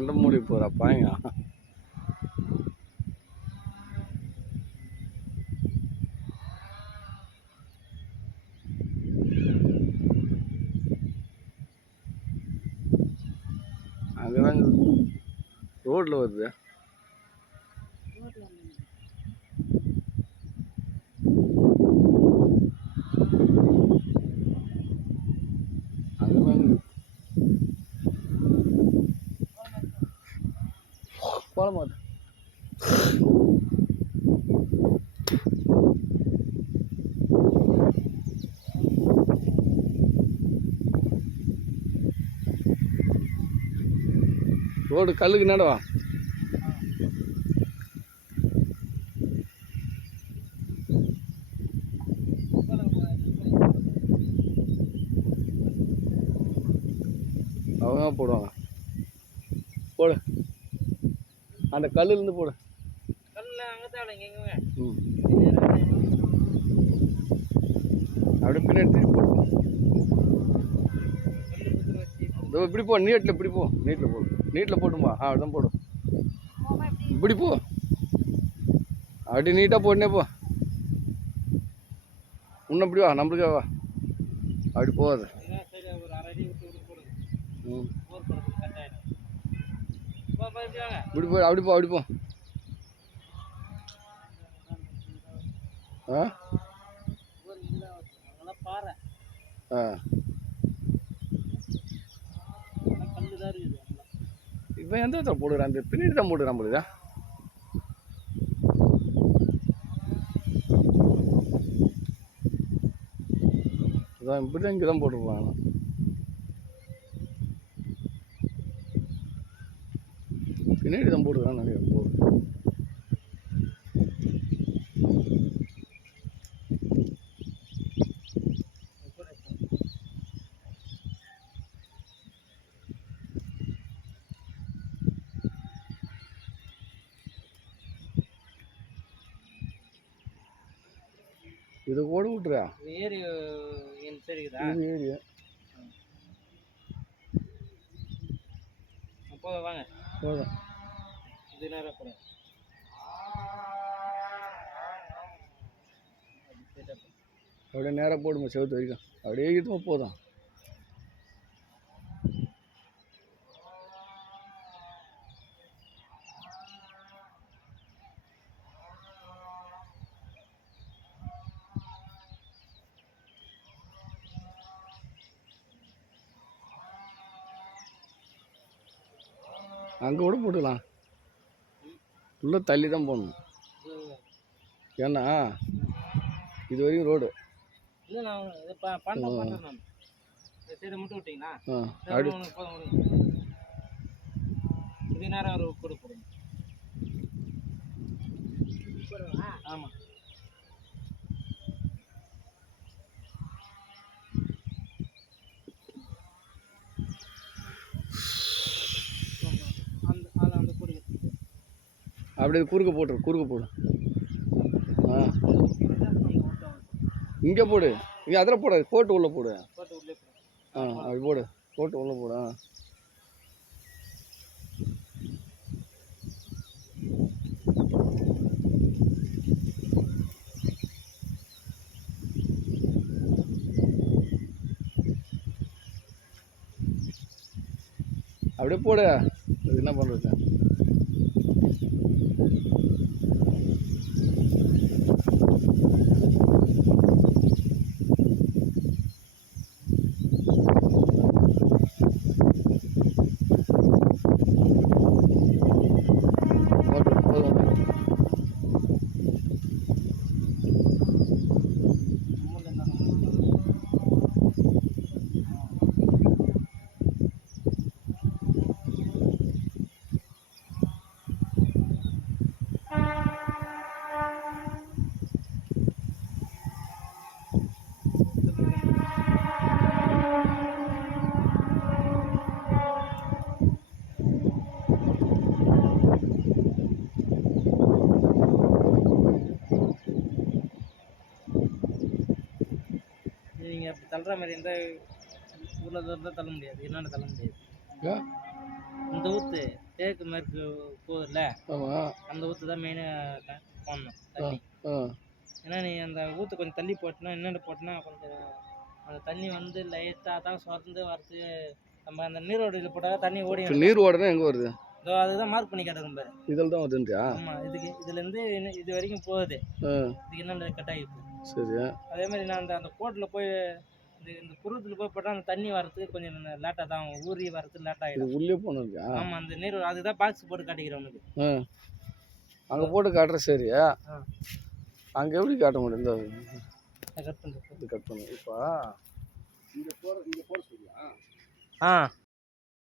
சண்டை மூடி போகிறாப்பாங்க. அங்கதான் ரோட்ல வருது. போல மாட்டேன். ரோடு கல்லுக்கு நடவா. அவங்க போடுவாங்க. போடு, அந்த கல்லுலேருந்து போடு. அப்படியே பின்னாடி திருப்பி போடு. இப்படி போ, நீட்டில் இப்படி போ, நீட்டில் போடு, நீட்டில் போட்டுமா. அப்படிதான் போடும். இப்படி போ, அப்படி நீட்டாக போடனே போ. இன்னும் இப்படி வா, நம்மளுக்கே வா. அப்படி போகாது. இப்படி போ, அப்படி போ, அப்படி போ. இப்போ எந்த இடத்துல போடுறான்? அந்த பின்னாடி தான் போடுறான் போடுதா. அதான் இப்படி தான் இங்கே தான் போட்டுருப்பாங்க. பின்னாடி தான் போடுறான் நிறைய போடு. இதை கூட விட்டுறா. ஏரி சரிக்குதா? இது ஏரி. போதும், வாங்க போதும். இது நேரம் போட அப்படியே நேராக போடுங்க செவத்து வரைக்கும். அப்படியே இதுவும் போதும். அங்கே கூட போட்டுக்கலாம். உள்ளே தள்ளி தான் போடணும். ஏன்னா இது வரைக்கும் ரோடு. இல்லை, நான் பண்ணுறேன். நான் சரி மட்டும் விட்டிங்கன்னா இது நேரம் ஒரு கூட போடுங்க. ஆமாம், அந்த கூட அப்படியே குறுக்க போட்டுரு, குறுக்க போடு. இங்கே போடு, இங்கே அதில் போடு, கோட்டு உள்ளே போடு. அப்படி போடு, கோட்டு உள்ளே போடு. அப்படியே போடு. அது என்ன பண்ணுறது? நீங்கள் அப்படி தள்ளுற மாதிரி இருந்தால் இவ்வளோ தூரம் தான் தள்ள முடியாது. என்னென்ன தள்ள முடியாது. இந்த ஊற்று கிழக்கு மேற்கு போகுதுல்ல ஆமாம். அந்த ஊற்று தான் மெயினாக போடணும் தண்ணி. ஆ ஏன்னா நீ அந்த ஊற்று கொஞ்சம் தள்ளி போட்டினா என்னென்ன போட்டினா கொஞ்சம் அந்த தண்ணி வந்து லைட்டாக தான் சுரந்து வரது. நம்ம அந்த நீரோடையில் போட்டால் தண்ணி ஓடி இப்போ நீர் ஓடுனா எங்கே வருது? இதோ அதுதான் மார்க் பண்ணி காட்டுறேன் பாரு. இதில் தான் வருதுன்றியா? ஆமாம், இதுலேருந்து இது வரைக்கும் போகுது. ஆ இதுக்கு என்ன கட் ஆகிடுது. சரி. அதே மாதிரி நான் அந்த கோட்டில் போய் இந்த புருவத்தில் போய் போட்டால் அந்த தண்ணி வரதுக்கு கொஞ்சம் லேட்டாக தான் ஆகும். ஊறி வரதுக்கு லேட் இது ஆகிடும். உள்ளே போகணும் இருக்கா? ஆமாம், அந்த நீர் அதுதான் பாக்ஸ் போட்டு காட்டிக்கிறேன் உனக்கு. ஆ அங்கே போட்டு காட்டுற சரி. அங்கே எப்படி காட்ட முடியும்? இந்த கட் பண்ணுறேன். இது கட் பண்ணு. இப்போ இங்கே போட சொல்லியா? ஆ